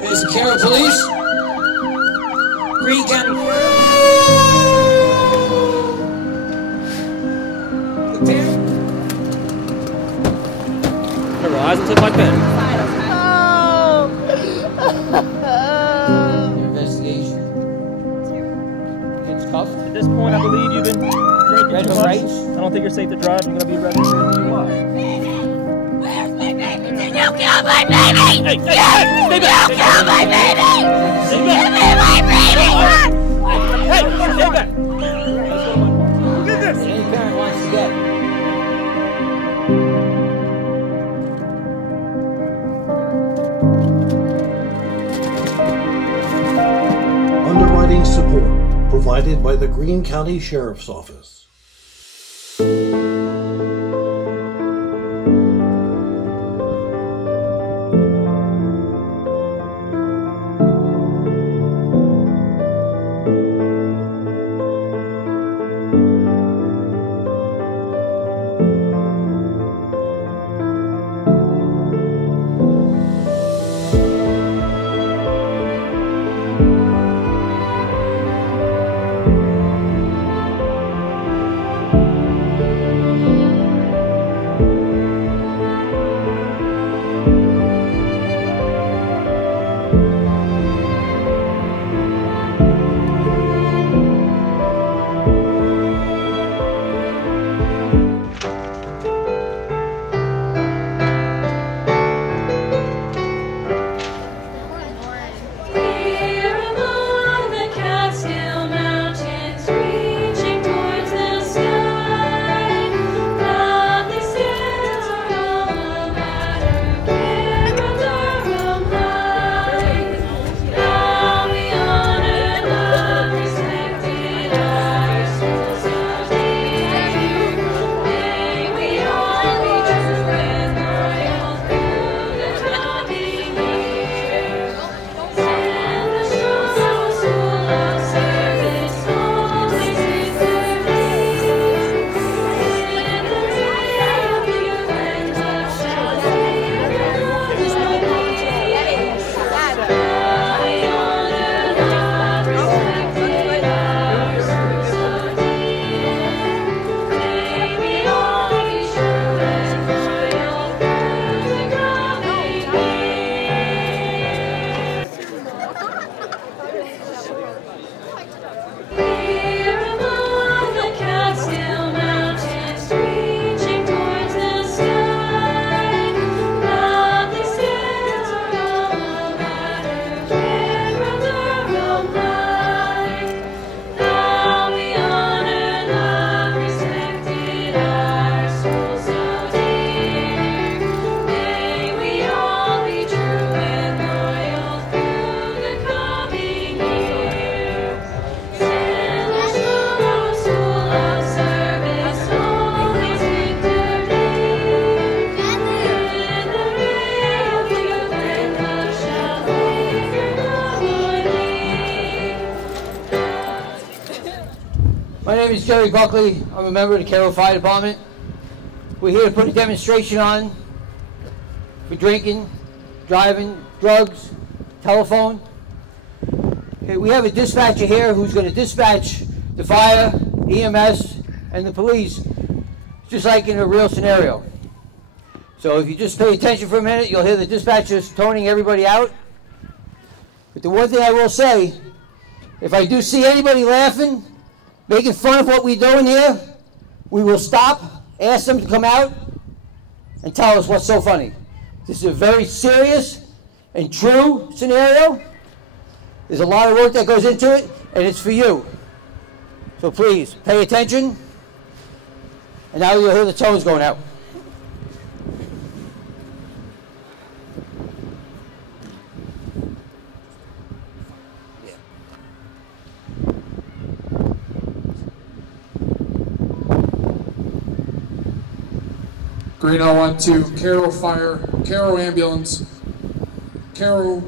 There's the Carroll Police, Greene County. Remember, eyes will take my pen. Investigation. Gets cuffed. At this point, I believe you've been drinking Red too and much. right. I don't think you're safe to drive. You're going to be registered in DUI. Where's my baby? Did you kill my baby? Hey, You killed my baby! Give me my baby! Hey, stay back. Look at this. Any parent wants to get. Underwriting support provided by the Greene County Sheriff's Office. My name is Jerry Buckley. I'm a member of the Carroll Fire Department. We're here to put a demonstration on for drinking, driving, drugs, telephone. Okay, we have a dispatcher here who's going to dispatch the fire, EMS, and the police, just like in a real scenario. So if you just pay attention for a minute, you'll hear the dispatchers toning everybody out. But the one thing I will say, if I do see anybody laughing, making fun of what we're doing here, we will stop, ask them to come out, and tell us what's so funny. This is a very serious and true scenario. There's a lot of work that goes into it, and it's for you. So please, pay attention. And now you'll hear the tones going out. Greene 012, Carroll Fire, Carroll Ambulance, Carroll,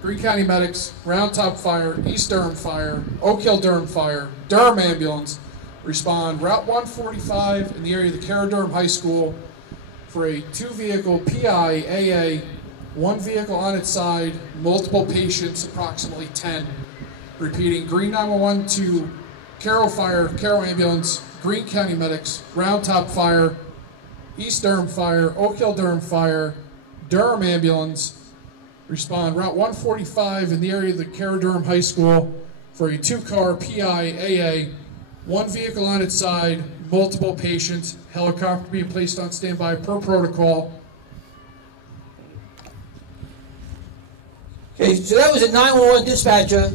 Greene County Medics, Round Top Fire, East Durham Fire, Oak Hill Durham Fire, Durham Ambulance respond Route 145 in the area of the Carroll Durham High School for a two-vehicle PIAA one vehicle on its side, multiple patients, approximately 10. Repeating, Green 911 to Carroll Fire, Carroll Ambulance, Greene County Medics, Round Top Fire, East Durham Fire, Oak Hill Durham Fire, Durham Ambulance. Respond Route 145 in the area of the Carroll Durham High School for a 2-car PI-AA, one vehicle on its side, multiple patients, helicopter being placed on standby per protocol. Okay, so that was a 911 dispatcher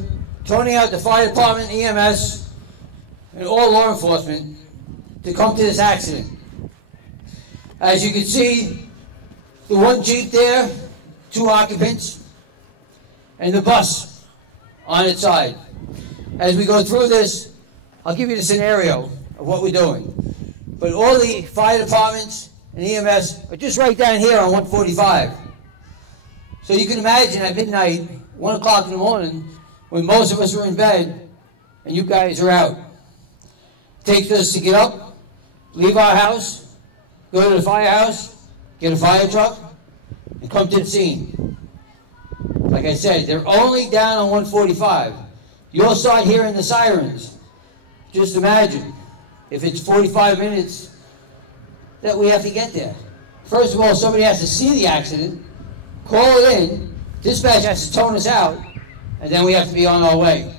turning out the fire department, EMS, and all law enforcement to come to this accident. As you can see, the one Jeep there, 2 occupants, and the bus on its side. As we go through this, I'll give you the scenario of what we're doing. But all the fire departments and EMS are just right down here on 145. So you can imagine at midnight, 1 o'clock in the morning, when most of us are in bed and you guys are out. It takes us to get up, leave our house, go to the firehouse, get a fire truck, and come to the scene. Like I said, they're only down on 145. You'll start hearing the sirens. Just imagine if it's 45 minutes that we have to get there. First of all, somebody has to see the accident, call it in, dispatch has to tone us out, and then we have to be on our way.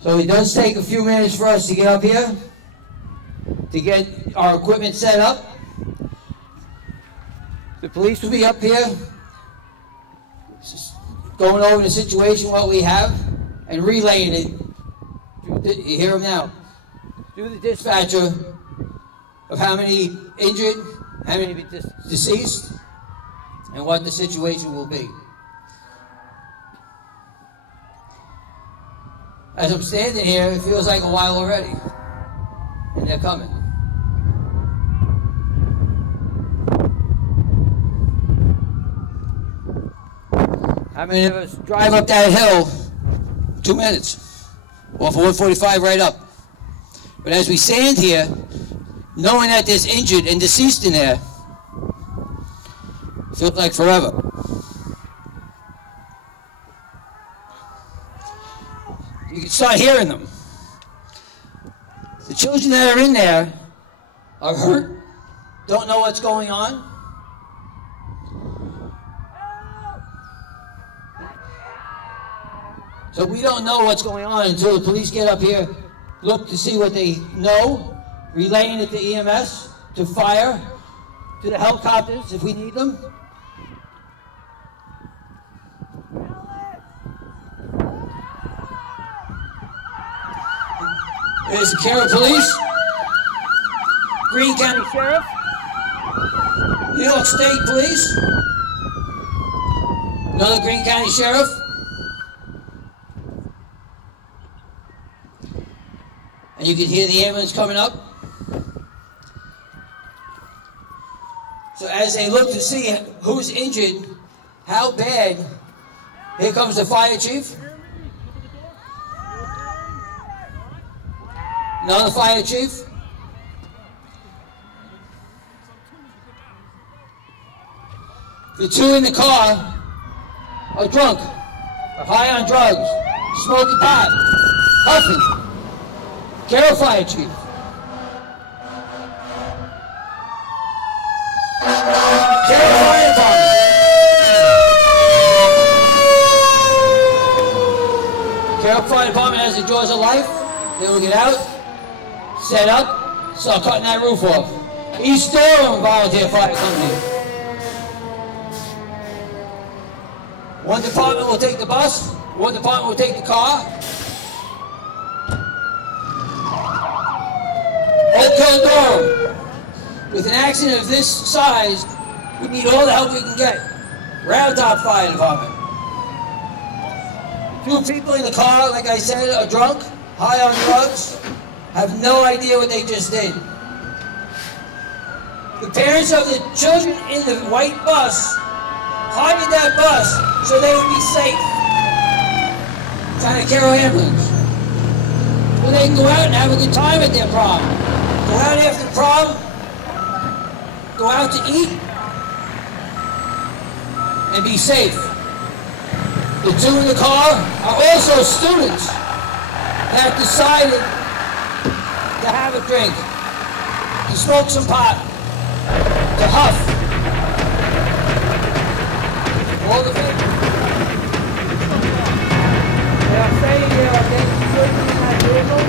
So it does take a few minutes for us to get up here, to get our equipment set up. The police will be up here, going over the situation, what we have, and relaying it. You hear them now. Through the dispatcher of how many injured, how many deceased, and what the situation will be. As I'm standing here, it feels like a while already, and they're coming. How many of us drive up that hill 2 minutes? Off of 145 right up. But as we stand here, knowing that there's injured and deceased in there, feels like forever. You can start hearing them. The children that are in there are hurt, don't know what's going on. So we don't know what's going on until the police get up here, look to see what they know, relaying it to EMS, to fire, to the helicopters if we need them. There's the Carroll Police, Greene County Sheriff, New York State Police, another Greene County Sheriff, and you can hear the ambulance coming up. So as they look to see who's injured, how bad, here comes the fire chief. Another fire chief. The 2 in the car are drunk, are high on drugs, smoking pot, huffing. Carroll Fire Chief. Carroll Fire Department. Carroll Fire Department has the jaws of life. They will get out, set up, start cutting that roof off. East Durham Volunteer Fire Company. One department will take the bus, one department will take the car. Oak Hill Durham. With an accident of this size, we need all the help we can get. Round Top Fire Department. 2 people in the car, like I said, are drunk, high on drugs, have no idea what they just did. The parents of the children in the white bus hired that bus so they would be safe. Trying to Carroll Ambulance. So they can go out and have a good time at their prom. Go out after prom, go out to eat, and be safe. The two in the car are also students that have decided to have a drink, to smoke some pot, to huff. All the things. They are saying they are getting children in that vehicle.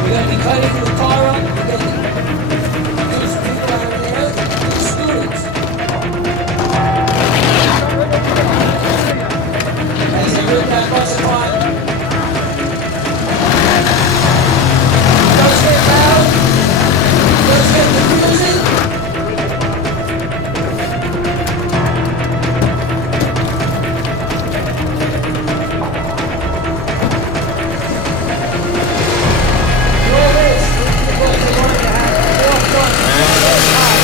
We're going to be cutting the car up. We're going to these people out there, these students. As they heard that bus apart, those get loud, those get confusing. All this is because they wanted to have more fun and more time.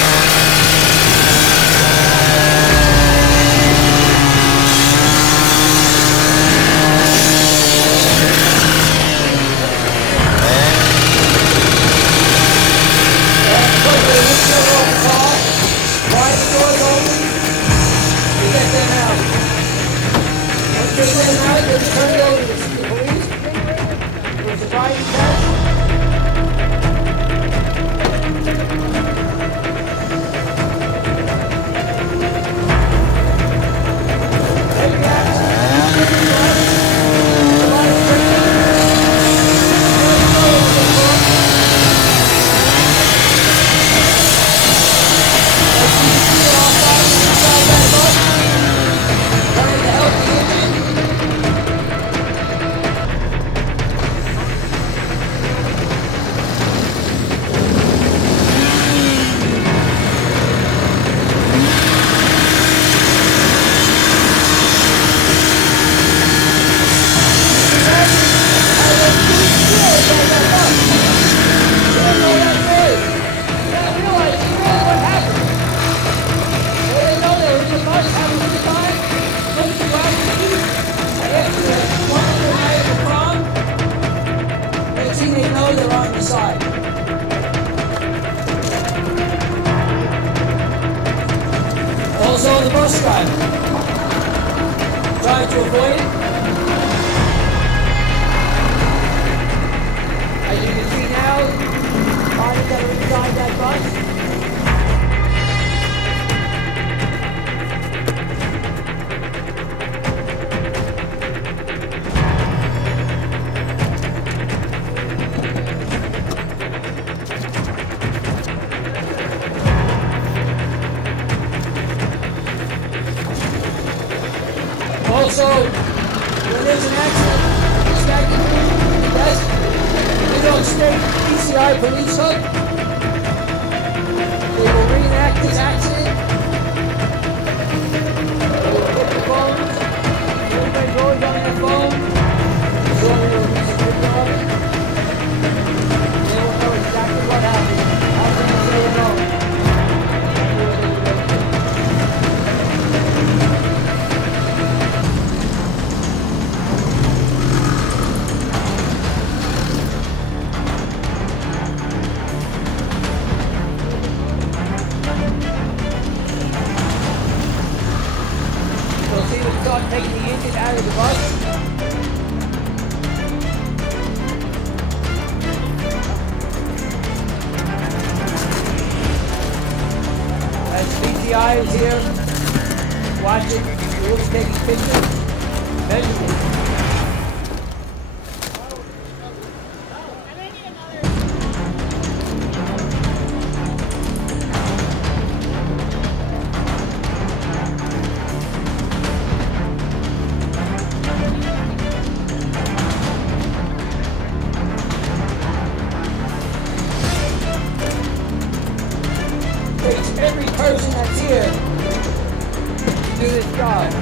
Also the bus driver, trying to avoid it. As you can see now, bodies that are inside that bus. Also, when there's an accident, that's New York State PCI Police Hub. They will reenact this accident. They will put the phones, everybody's always on their phone. So they will be video of it. They will know exactly what happened. How can they say no? Taking the engine out of the bus. As PTI is here, watching, we're taking pictures, measurements. Every person that's here to do this job.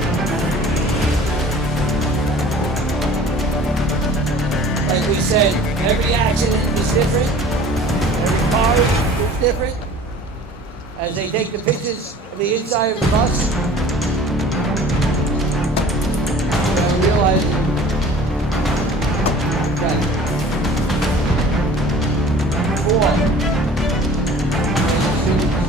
Like we said, every accident is different. Every car is different. As they take the pictures of the inside of the bus, they'll realize that 4 students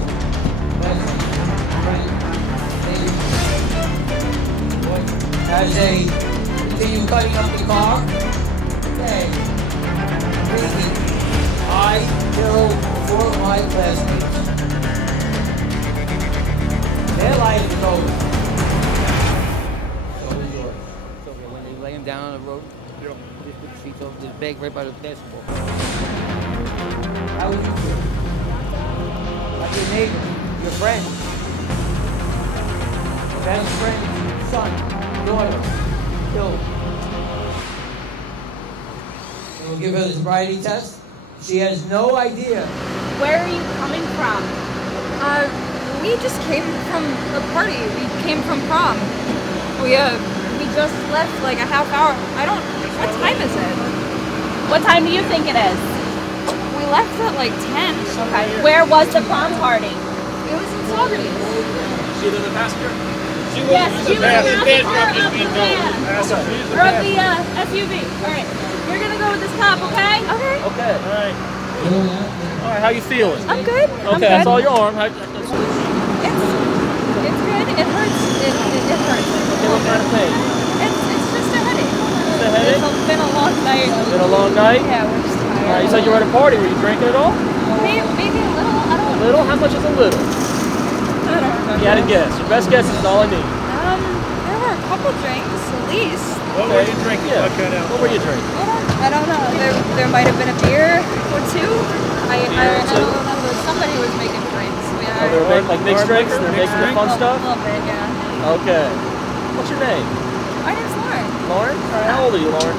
Their life is over. So is yours. So when they lay him down on the road, just put the seats over this bag right by the basketball. How would you feel? Like your neighbor, your friend, your best friend's son, daughter, killed. And we'll give her the sobriety test. She has no idea. Where are you coming from? We just came from the party. We came from prom. We just left like a half hour. What time is it? What time do you think it is? We left at like 10. Okay. Where was the prom party? It was in Saugerties. She was the passenger? Yes, she was the passenger of the van. Or of the SUV. All right. You're going to go with this cop, okay? Okay. Okay. All right. All right, how you feeling? I'm good. Okay, that's all your arm. It's good. It hurts. It hurts. Okay, what kind of pain? It's just a headache. Just a headache? It's been a long night. Been a long night? Yeah, we're just tired. All right, you said you were at a party. Were you drinking at all? Maybe a little. I don't A know. little? How much is a little? I don't remember. You had a guess. Your best guess is all I need. There were a couple drinks at least. What were you drinking? Yeah. What were you drinking? I don't know. There might have been a beer or two. I don't remember. Somebody was making drinks. Oh, they were making like mixed drinks? They're making the fun A stuff? little bit, yeah. Okay. What's your name? My name's Lauren. Lauren? All right, how old are you, Lauren?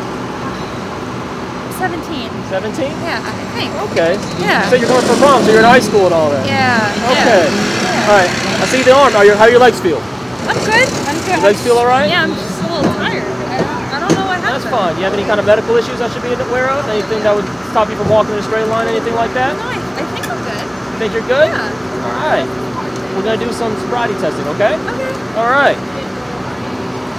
17. 17? Yeah, I think. Okay. Yeah. So you're going for prom, so you're in high school and all that? Yeah. Okay. Yeah. All right. I see the arm. How your legs feel? I'm good. Your legs feel all right? Yeah, I'm just a little tired. I don't know what happened. That's fine. You have any kind of medical issues I should be aware of? Anything that would stop you from walking in a straight line? Anything like that? No, I think I'm good. You think you're good? Yeah. All right. We're going to do some sobriety testing, okay? Okay. All right.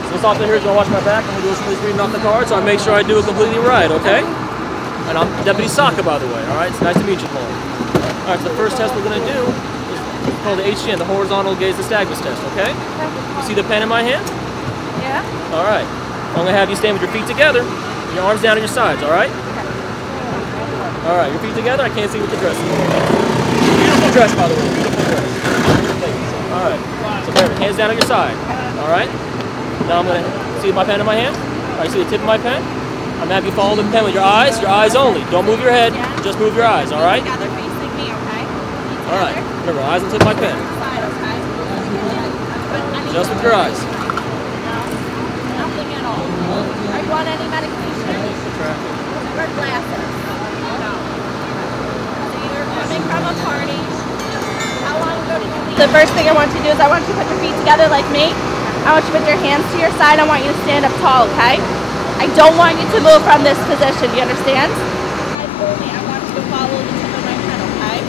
So this officer here is going to watch my back. I'm going to do a police reading off the card, so I make sure I do it completely right, okay? And I'm Deputy Saka, by the way, all right? It's nice to meet you, Lauren. All right, so the first test we're going to do is called the HGN, the Horizontal Gaze Nystagmus Test, okay? You see the pen in my hand? Yeah. All right. I'm going to have you stand with your feet together, your arms down at your sides, all right? All right, your feet together. I can't see what the dress is. Beautiful dress, by the way. Beautiful dress. All right. So there, hands down on your side. All right. Now I'm going to see my pen in my hand. All right, see the tip of my pen? I'm going to have you follow the pen with your eyes only. Don't move your head, just move your eyes, all right? Together facing me, okay? All right. Remember, eyes on the tip of my pen. Side, okay? Just with your eyes. Nothing at all. Are you on any medication? Or glasses? No. So you're coming from a party. How long ago did you leave? The first thing I want you to do is I want you to put your feet together like me. I want you to put your hands to your side. I want you to stand up tall, okay? I don't want you to move from this position. Do you understand? I want you to follow the tip of my pen, okay?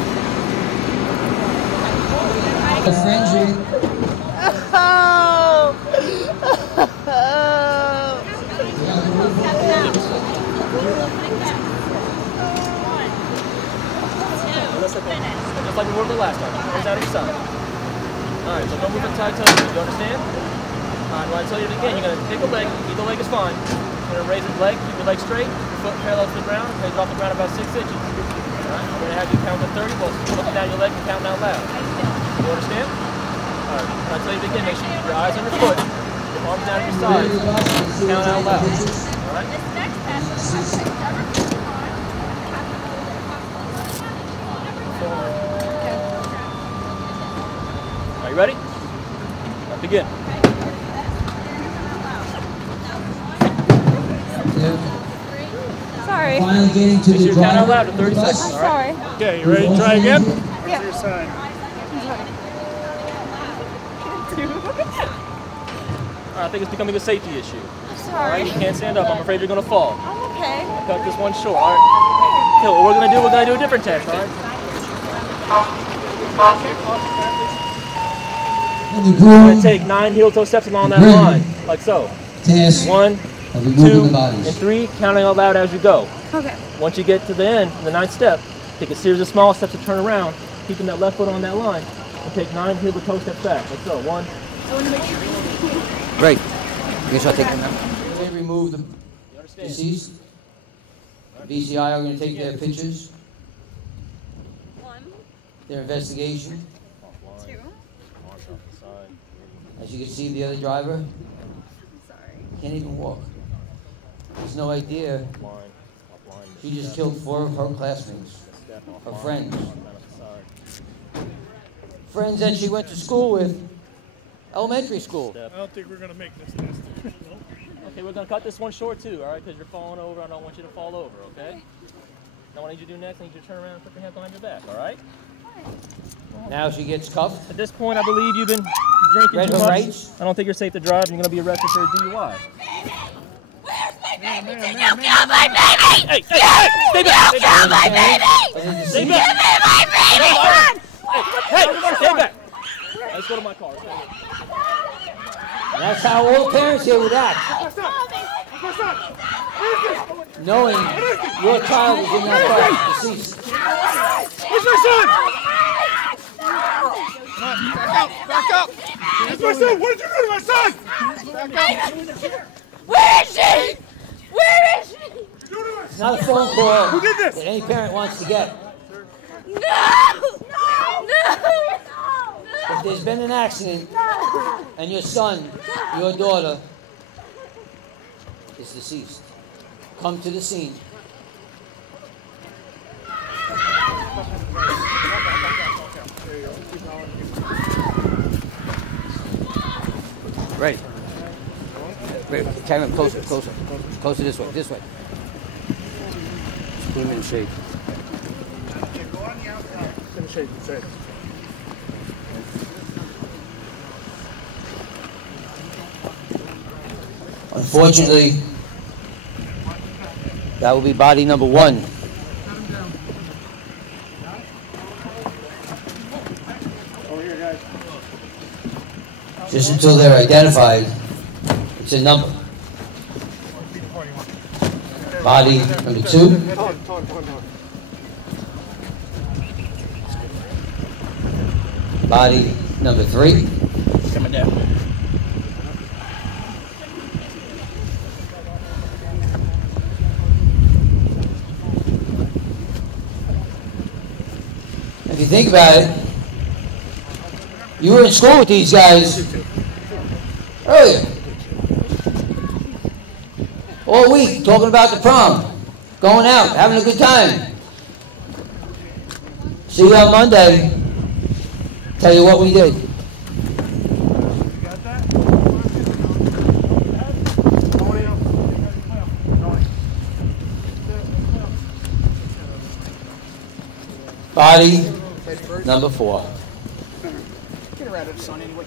Just like we were the last time. Hands out of your side. Alright, so don't move it tight, tight. Do you understand? Alright, when I tell you it again, you're going to pick a leg. Either leg is fine. You're going to raise your leg, keep your leg straight, your foot parallel to the ground, raise it off the ground about 6 inches. Alright, I'm going to have you count to 30 while looking down your leg and counting out loud. You understand? Alright, when I tell you it again, make sure you keep your eyes on your foot, your arms down at your sides, count out loud. Alright? This next test is Are you ready? Let's begin. Sorry. Finally getting to Make sure the you count out driver. loud for 30 seconds, I'm alright? sorry. Okay, you ready to try again? Yeah. Alright, I think it's becoming a safety issue. Sorry. Alright, you can't stand up. I'm afraid you're going to fall. I'm okay. Cut this one short, alright? Okay, what we're going to do a different test, alright? And the We're going groom to take 9 heel-toe steps along that line, like so. task 1, of removing 2, the bodies. and 3, counting out loud as you go. Okay. Once you get to the end, the 9th step, take a series of small steps to turn around, keeping that left foot on that line, and take 9 heel-toe steps back, like so. 1. Great. You can start taking them now. They remove the deceased. VCI are going to take their pictures. 1, their investigation. Two. As you can see, the other driver Sorry. can't even walk. Has no idea she just killed 4 of her classmates, her friends. Friends that she went to school with, elementary school. I don't think we're going to make this test. Okay, we're going to cut this one short too, all right? Because you're falling over. I don't want you to fall over, okay? Now what I need you to do next, I need you to turn around and put your hands behind your back, all right? Now she gets cuffed. At this point, I believe you've been drinking Read too her much. rights. I don't think you're safe to drive. You're going to be arrested for a DUI. Where's my baby? Did you kill my baby? Hey, stay back! Stay back! Kill my baby! Stay Give back! me my baby, son! Hey, stay back! Let's go to my car. That's how all parents here would act. Knowing your child is in that car, deceased. Where's my son? Back up! Where's my son? What did you do to my son? Back up! Where is she? Where is she? It's not a phone call Who did this? that any parent wants to get. No! No! No! If there's been an accident and your son, your daughter, is deceased, come to the scene. Ready. Wait, camera closer, closer. Closer this way, this way. Put him in the shade. Unfortunately, that will be body number 1. Just until they're identified, it's a number. Body number 2. Body number 3. Coming down. If you think about it, you were in school with these guys earlier. All week, talking about the prom, going out, having a good time. See you on Monday. Tell you what we did. Body number 4. Get her out of the sun anyway.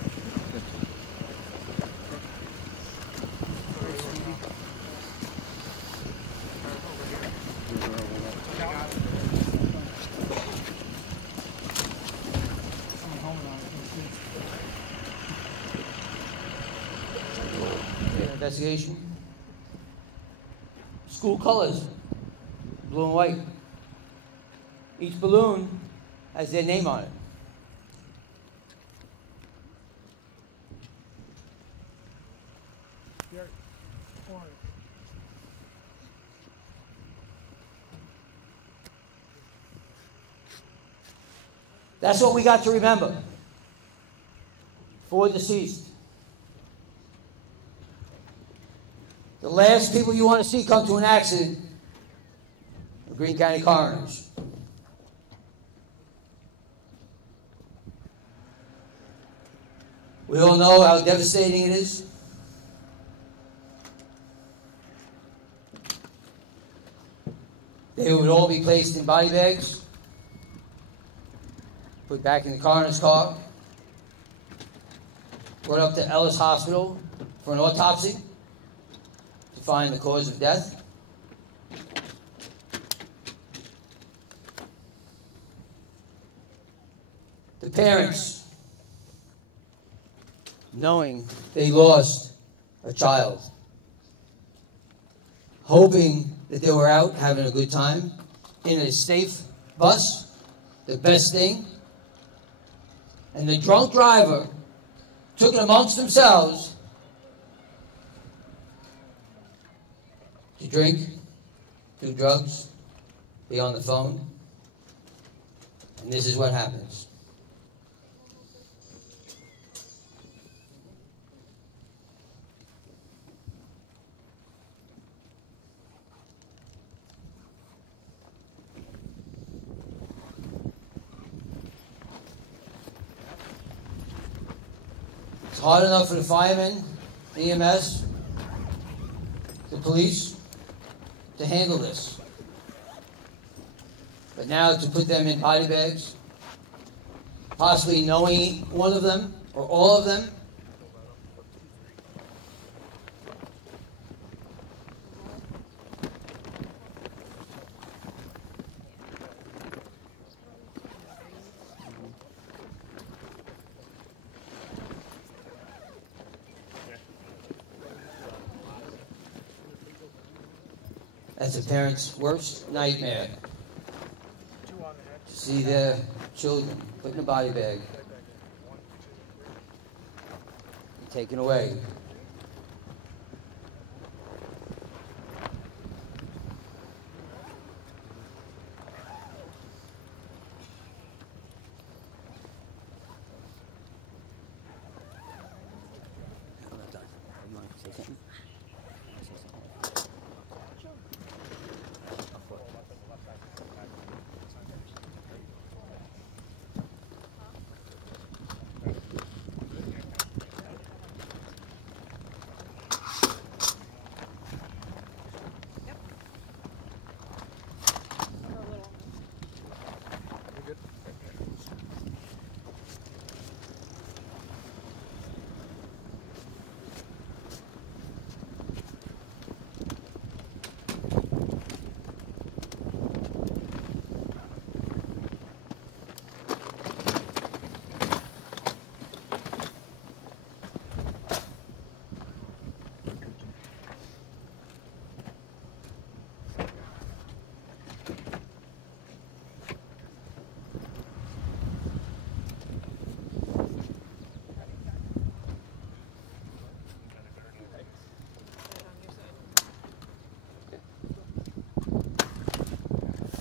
Investigation. School colors, blue and white. Each balloon has their name on it. That's what we got to remember. 4 deceased. The last people you want to see come to an accident are Greene County coroners. We all know how devastating it is. They would all be placed in body bags, put back in the coroner's car, brought up to Ellis Hospital for an autopsy to find the cause of death. The parents, knowing they lost a child, hoping that they were out having a good time in a safe bus, the best thing, and the drunk driver took it amongst themselves to drink, do drugs, be on the phone, And this is what happens. It's hard enough for the firemen, EMS, the police to handle this. But now to put them in body bags, possibly knowing one of them or all of them, that's a parent's worst nightmare. To see their children put in a body bag, taken away.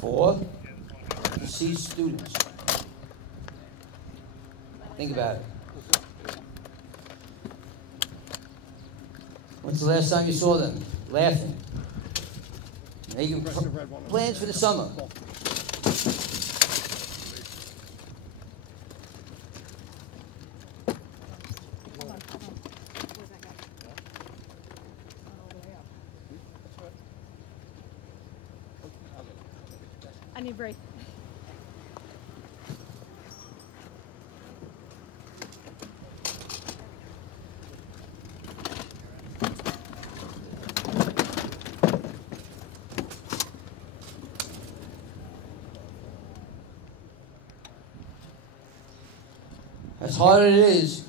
Four deceased students. Think about it. When's the last time you saw them laughing, making plans for the summer? I need a break. As hard as it is,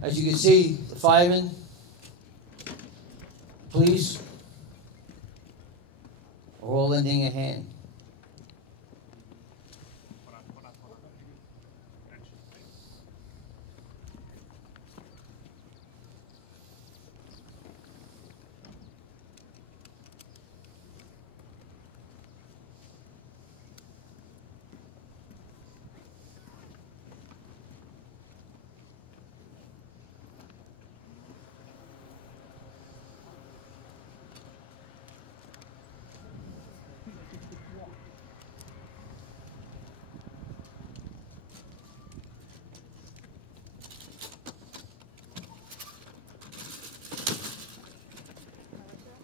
as you can see, the firemen, police, are all lending a hand.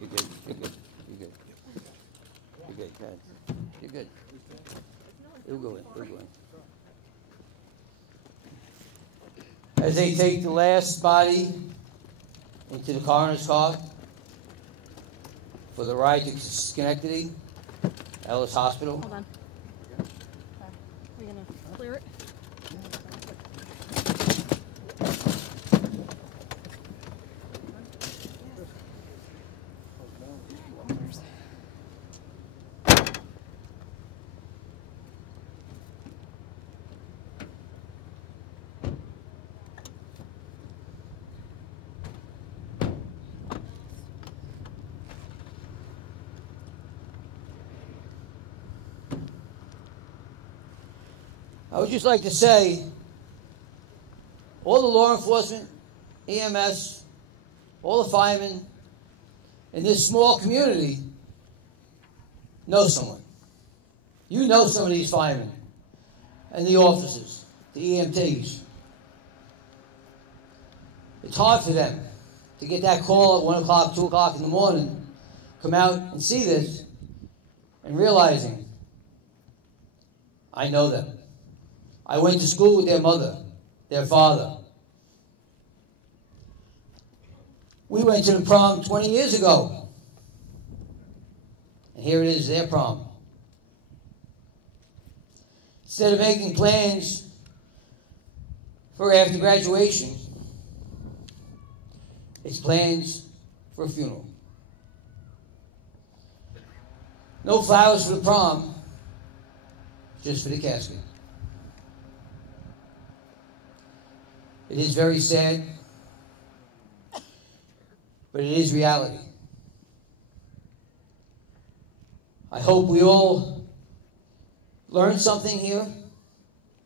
You're good. You're good. You're good. You're good. Go ahead. You're good. It'll go in. It'll go in. As they take the last body into the coroner's car for the ride to Schenectady, Ellis Hospital. Hold on. We're gonna clear it. I would just like to say, all the law enforcement, EMS, all the firemen in this small community know someone. You know some of these firemen and the officers, the EMTs. It's hard for them to get that call at 1 o'clock, 2 o'clock in the morning, come out and see this, and realizing, I know them. I went to school with their mother, their father. We went to the prom 20 years ago. And here it is, their prom. Instead of making plans for after graduation, it's plans for a funeral. No flowers for the prom, just for the casket. It is very sad, but it is reality. I hope we all learn something here,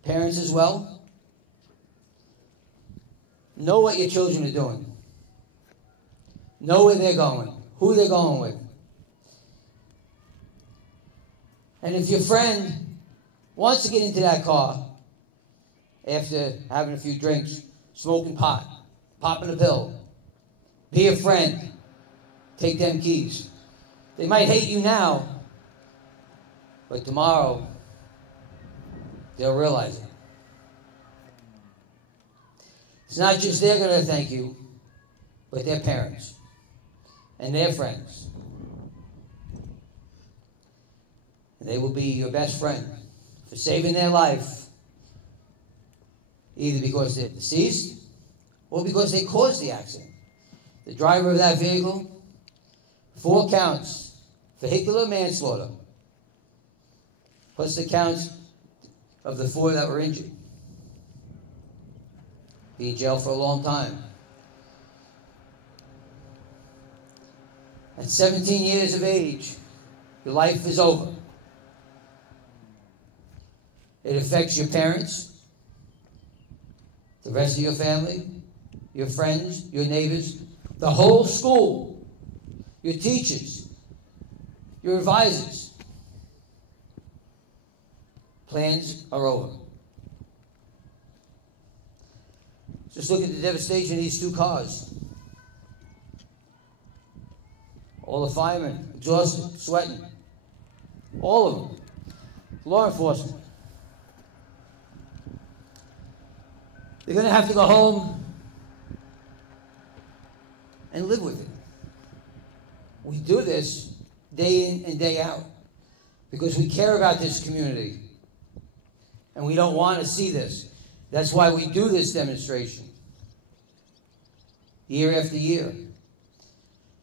parents as well. Know what your children are doing. Know where they're going, who they're going with. And if your friend wants to get into that car after having a few drinks, smoking pot, popping a pill, be a friend. Take them keys. They might hate you now, but tomorrow they'll realize it. It's not just they're going to thank you, but their parents and their friends. And they will be your best friend for saving their life, either because they're deceased or because they caused the accident. The driver of that vehicle, 4 counts, vehicular manslaughter, plus the counts of the 4 that were injured. Be in jail for a long time. At 17 years of age, your life is over. It affects your parents, the rest of your family, your friends, your neighbors, the whole school, your teachers, your advisors. Plans are over. Just look at the devastation of these 2 cars. All the firemen, exhausted, sweating. All of them. Law enforcement. They're going to have to go home and live with it. We do this day in and day out because we care about this community and we don't want to see this. That's why we do this demonstration year after year.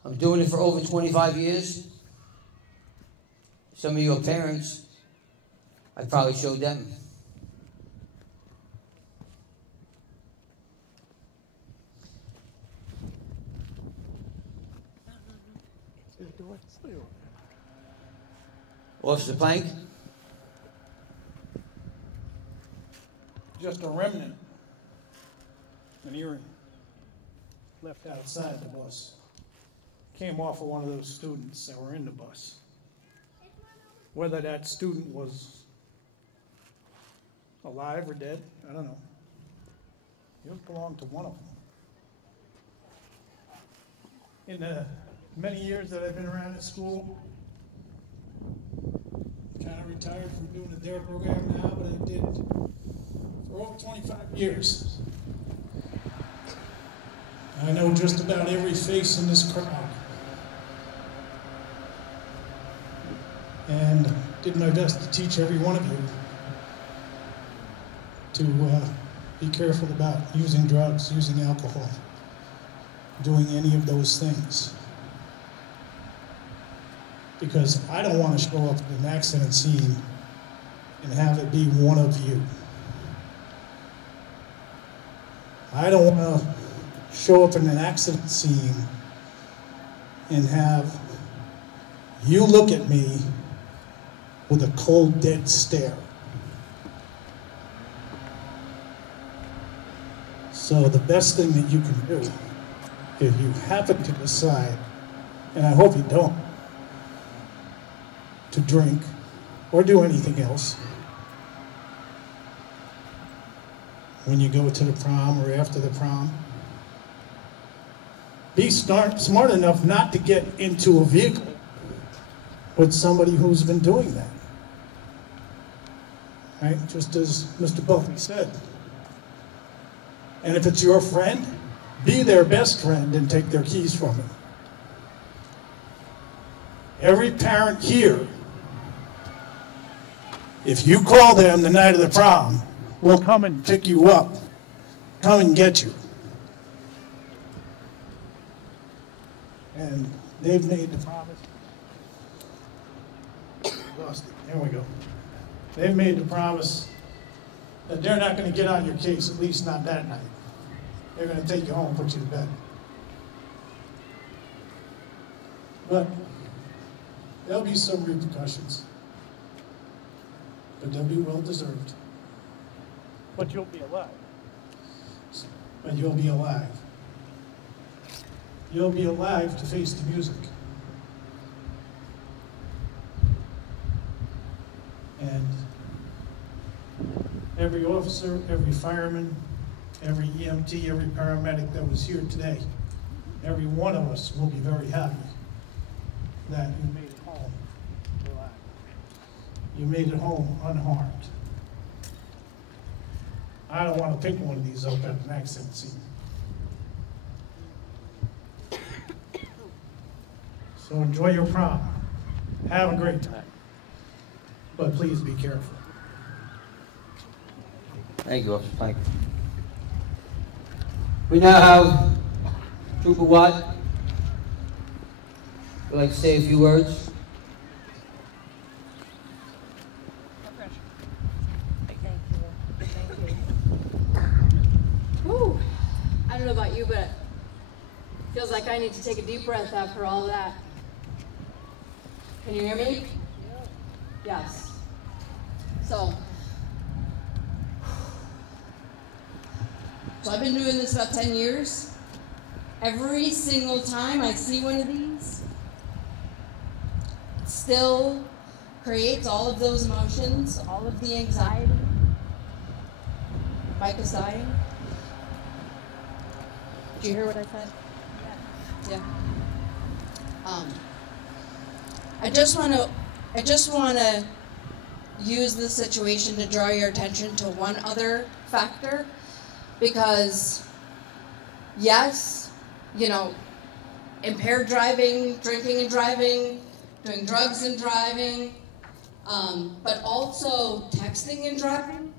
I'm doing it for over 25 years. Some of your parents, I probably showed them. Officer Plank? Just a remnant. An earring left outside the bus. Came off of one of those students that were in the bus. Whether that student was alive or dead, I don't know. It belonged to one of them. In the many years that I've been around at school, kind of retired from doing the DARE program now, but I did for over 25 years. I know just about every face in this crowd. And did my best to teach every one of you to be careful about using drugs, using alcohol, doing any of those things. Because I don't want to show up at an accident scene and have it be one of you. I don't want to show up in an accident scene and have you look at me with a cold, dead stare. So the best thing that you can do, if you happen to decide, and I hope you don't, to drink or do anything else when you go to the prom or after the prom, be smart enough not to get into a vehicle with somebody who's been doing that. Right? Just as Mr. Buckley said. And if it's your friend, be their best friend and take their keys from them. Every parent here, if you call them the night of the prom, will come and pick you up, come and get you. And they've made the promise. Lost it. There we go. They've made the promise that they're not going to get on your case, at least not that night. They're going to take you home and put you to bed. But there'll be some repercussions. But they'll be well deserved. But you'll be alive. But you'll be alive. You'll be alive to face the music. And every officer, every fireman, every EMT, every paramedic that was here today, every one of us will be very happy that you made it home alive. You made it home unharmed. I don't want to pick one of these up at an accident scene. So enjoy your prom. Have a great time. But please be careful. Thank you, Officer Plank. We now have Trooper Watt. Would like to say a few words. Whew. I don't know about you, but it feels like I need to take a deep breath after all of that. Can you hear me? Yes. So I've been doing this about 10 years. Every single time I see one of these, it still creates all of those emotions, all of the anxiety. Mike is dying. Did you hear what I said? Yeah. I just want to use this situation to draw your attention to one other factor, because yes, you know, impaired driving, drinking and driving, doing drugs and driving, but also texting and driving.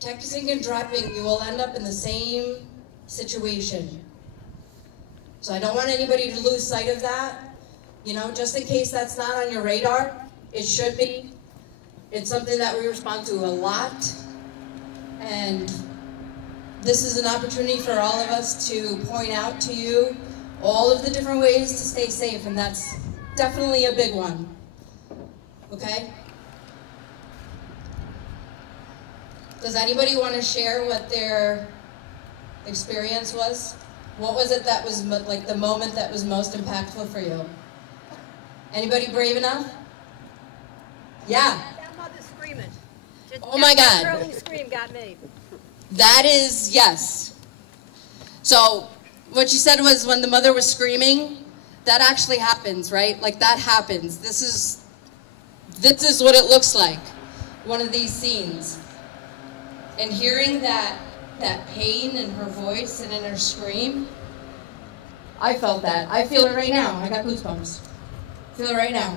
Texting and driving, you will end up in the same situation. So I don't want anybody to lose sight of that. You know, just in case that's not on your radar, it should be. It's something that we respond to a lot. And this is an opportunity for all of us to point out to you all of the different ways to stay safe, and that's definitely a big one. Okay? Does anybody want to share what their experience was? What was it that was like the moment that was most impactful for you? Anybody brave enough? Yeah. That mother screaming. Oh my God. That girling scream got me. That is, yes. So what you said was when the mother was screaming, that actually happens, right? Like that happens. This is what it looks like, one of these scenes. And hearing that pain in her voice and in her scream, I felt that. I feel it right now. I got goosebumps. I feel it right now.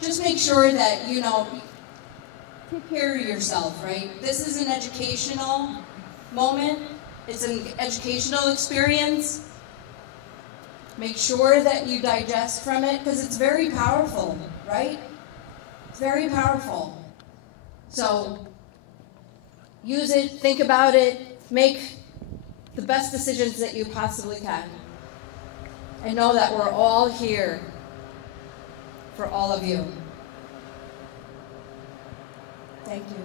Just make sure that, you know, take care of yourself, right? This is an educational moment. It's an educational experience. Make sure that you digest from it, because it's very powerful, right? It's very powerful. So use it, think about it, make the best decisions that you possibly can. And know that we're all here for all of you. Thank you.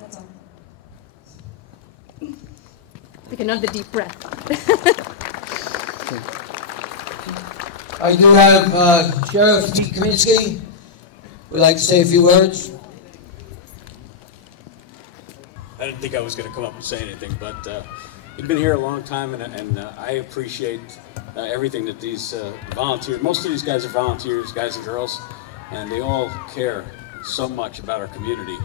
That's all. Take another deep breath. I do have Sheriff Pete Kaminsky would like to say a few words. I didn't think I was going to come up and say anything, but you've been here a long time, and I appreciate everything that these volunteers, most of these guys are volunteers, guys and girls, and they all care so much about our community.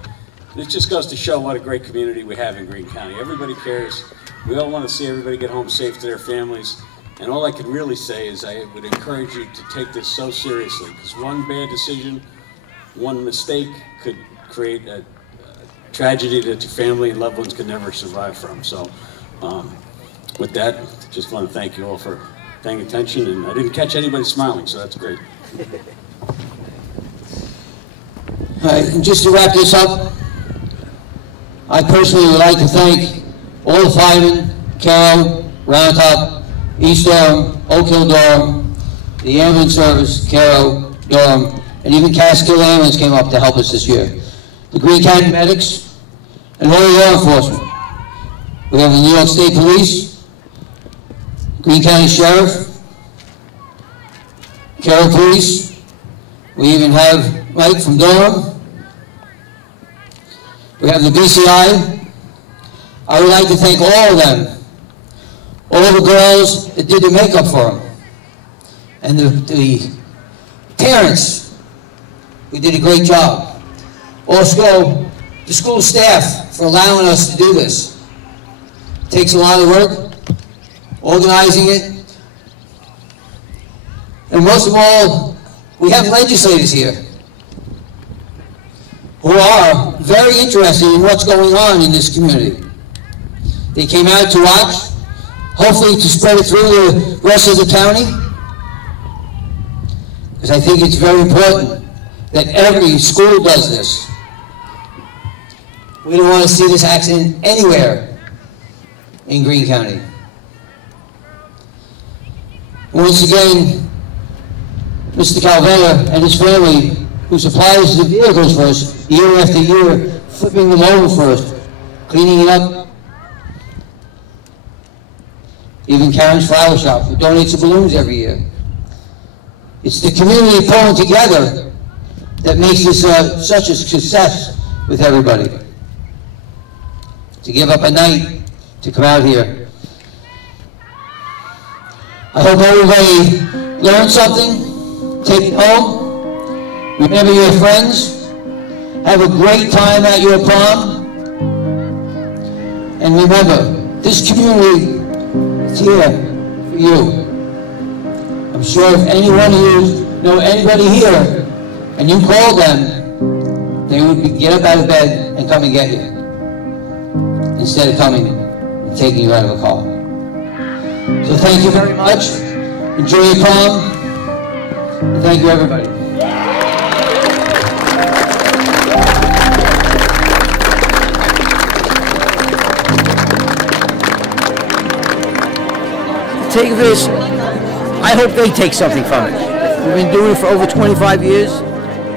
And it just goes to show what a great community we have in Greene County. Everybody cares. We all want to see everybody get home safe to their families. And all I can really say is I would encourage you to take this so seriously, because one bad decision, one mistake could create a tragedy that your family and loved ones could never survive from. So with that, just want to thank you all for paying attention, and I didn't catch anybody smiling, so that's great. All right, and just to wrap this up, I personally would like to thank all the firemen, Carroll, Round Top, East Durham, Oak Hill Durham, the ambulance service, Carroll, Durham, and even Catskill Ambulance came up to help us this year. The Greene County Medics, and all the law enforcement. We have the New York State Police, Greene County Sheriff, Carroll Police. We even have Mike from Durham. We have the BCI. I would like to thank all of them, all the girls that did the makeup for them, and the parents who did a great job. Also, the school staff for allowing us to do this. It takes a lot of work, organizing it. And most of all, we have legislators here who are very interested in what's going on in this community. They came out to watch, hopefully to spread it through the rest of the county, because I think it's very important that every school does this. We don't want to see this accident anywhere in Greene County. Once again, Mr. Calvera and his family, who supplies the vehicles for us year after year, flipping them over for us, cleaning it up. Even Karen's Flower Shop, who donates the balloons every year. It's the community pulling together that makes this such a success with everybody. To give up a night to come out here. I hope everybody learned something, take it home, remember your friends, have a great time at your prom, and remember, this community is here for you. I'm sure if anyone you know anybody here, and you call them, they would get up out of bed and come and get you, instead of coming and taking you out of a car. So thank you very much. Enjoy your prom. And thank you, everybody. Take this, I hope they take something from it. We've been doing it for over 25 years.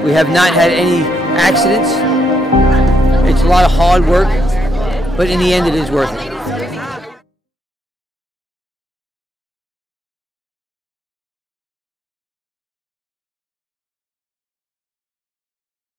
We have not had any accidents. It's a lot of hard work, but in the end it is worth it.